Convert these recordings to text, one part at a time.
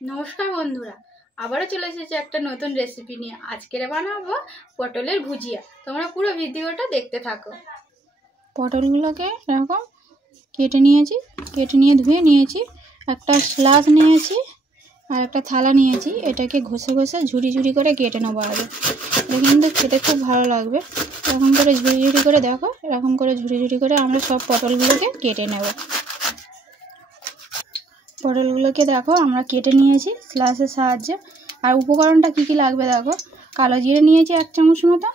নমস্কার বন্ধুরা, আবারও চলে এসেছি একটা নতুন রেসিপি নিয়ে। আজকের বানাবো পটলের ভুজিয়া। তোমরা পুরো ভিডিওটা দেখতে থাকো। পটলগুলোকে এরকম কেটে নিয়েছি, কেটে নিয়ে ধুয়ে নিয়েছি। একটা স্লাস নিয়েছি আর একটা থালা নিয়েছি। এটাকে ঘষে ঘষে ঝুড়ি ঝুড়ি করে কেটে নেবো আগে। এটা কিন্তু খেতে খুব ভালো লাগবে। এরকম করে ঝুড়ি ঝুড়ি করে দেখো, এরকম করে ঝুড়ি ঝুড়ি করে আমরা সব পটলগুলোকে কেটে নেব। পটলগুলোকে দেখো আমরা কেটে নিয়েছি স্লাসের সাহায্যে। আর উপকরণটা কি কি লাগবে দেখো, কালো জিরে নিয়েছি 1 চামচ মতো,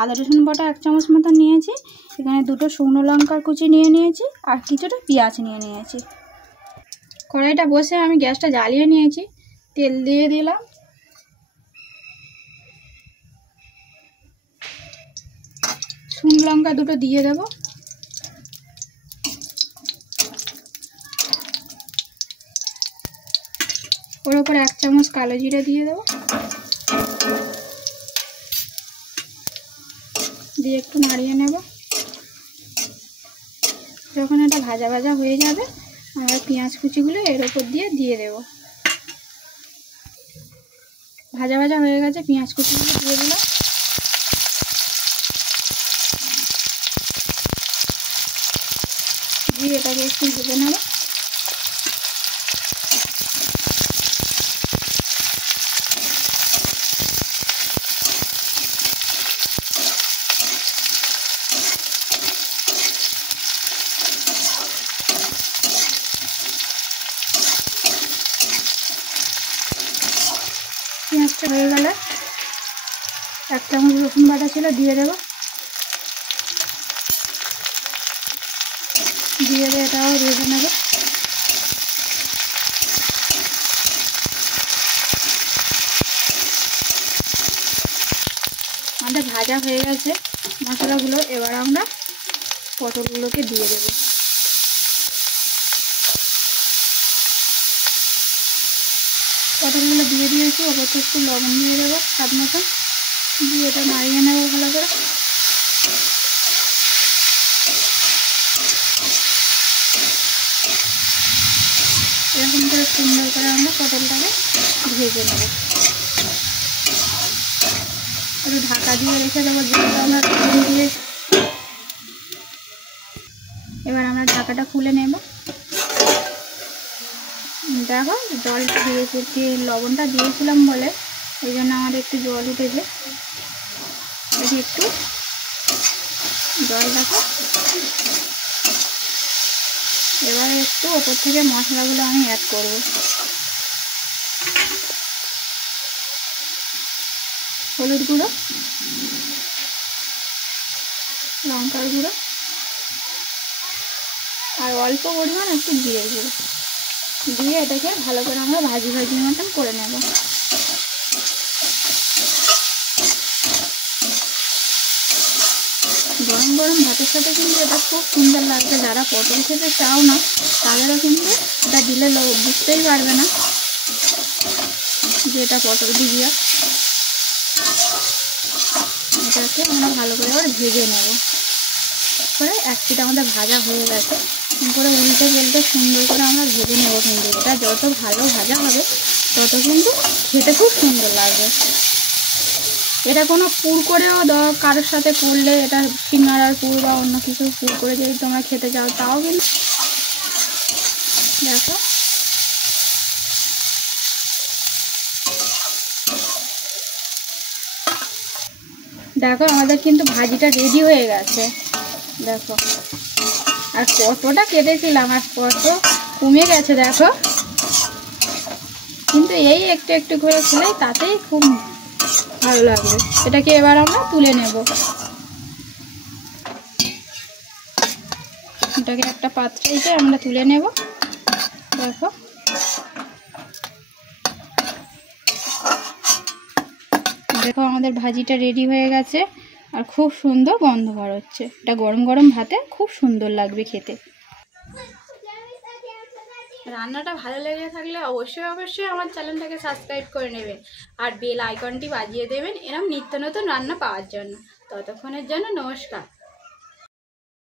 আদা রসুন বাটা 1 চামচ মতো নিয়েছি, এখানে 2টো শুকনো লঙ্কার কুচি নিয়ে নিয়েছি, আর কিছুটা পেঁয়াজ নিয়ে নিয়েছি। কড়াইটা বসে আমি গ্যাসটা জ্বালিয়ে নিয়েছি, তেল দিয়ে দিলাম। শুকনো লঙ্কা 2টো দিয়ে দেবো। ওর ওপর 1 চামচ কালো জিরে দিয়ে দেবো, দিয়ে একটু নাড়িয়ে নেব। যখন এটা ভাজা ভাজা হয়ে যাবে আমরা পেঁয়াজ কুচিগুলো এর ওপর দিয়ে দেব। ভাজা ভাজা হয়ে গেছে, পেঁয়াজ কুচিগুলো দিয়ে দিলাম। দিয়ে এটাকে একটু ভেজে নেব। পেঁয়াজটা হয়ে গেলে 1 চামচ রসুন বাটা ছিল দিয়ে দেবো। দিয়ে এটাও ভেজে নেব। আমাদের ভাজা হয়ে গেছে মশলাগুলো, এবার আমরা পটলগুলোকে দিয়ে দেব। পটলগুলো দিয়ে দিয়েছি, ওপর থেকে একটু লবণ দিয়ে দেবো স্বাদ মতো, দিয়ে এটা নাড়িয়ে নেবো ভালো করে। এরকম করে সুন্দর করে আমরা পটলটাকে ভেজে নেব। একটু ঢাকা দিয়ে রেখে দেবো, যেহেতু আমরা দিয়ে। এবার আমরা ঢাকাটা খুলে নেব। দেখো জলটা দিয়েছি, লবণটা দিয়েছিলাম বলে এই জন্য আমাদের একটু জল উঠেছে। একটু জল দেখো। এবারে একটু ওপর থেকে মশলাগুলো আমি অ্যাড করব। হলুদ গুঁড়ো, লঙ্কার গুঁড়ো, আর অল্প পরিমাণ একটু জিরে গুঁড়ো দিয়ে এটাকে ভালো করে আমরা ভাজি মতন করে নেব। গরম গরম ভাতের সাথে কিন্তু এটা খুব সুন্দর লাগবে। যারা পটল খেতে চাও না তাদেরও কিন্তু এটা দিলে বুঝতেই পারবে না যে এটা পটল ভুজিয়া। এটাকে আমরা ভালো করে আবার ভেজে নেব। করে এক পিঠ আমাদের ভাজা হয়ে গেছে, করে উল্টে পাল্টে সুন্দর করে আমরা ভেজে নেব। কিন্তু এটা যত ভালো ভাজা হবে তত কিন্তু খেতে খুব সুন্দর লাগবে। এটা কোনো পুর করেও কারোর সাথে করলে, এটা সিঙ্গাড়ার পুর বা অন্য কিছু পুর করে যদি তোমরা খেতে চাও তাও কিন্তু। দেখো দেখো আমাদের কিন্তু ভাজিটা রেডি হয়ে গেছে। দেখো আর কতটা কেটেছিলাম আর কত কমে গেছে দেখো। কিন্তু এই একটু একটু করে খেলে তাতেই খুব ভালো লাগবে। এটাকে এবার আমরা তুলে নেব। এটাকে একটা পাত্রে আমরা তুলে নেব। দেখো দেখো আমাদের ভাজিটা রেডি হয়ে গেছে আর খুব সুন্দর গন্ধ বার হচ্ছে। এটা গরম গরম ভাতে খুব সুন্দর লাগবে খেতে। রান্নাটা ভালো লেগে থাকলে অবশ্যই আমার চ্যানেলটাকে সাবস্ক্রাইব করে নেবেন আর বেল আইকনটি বাজিয়ে দেবেন এরকম নিত্য নতুন রান্না পাওয়ার জন্য। ততক্ষণের জন্য নমস্কার।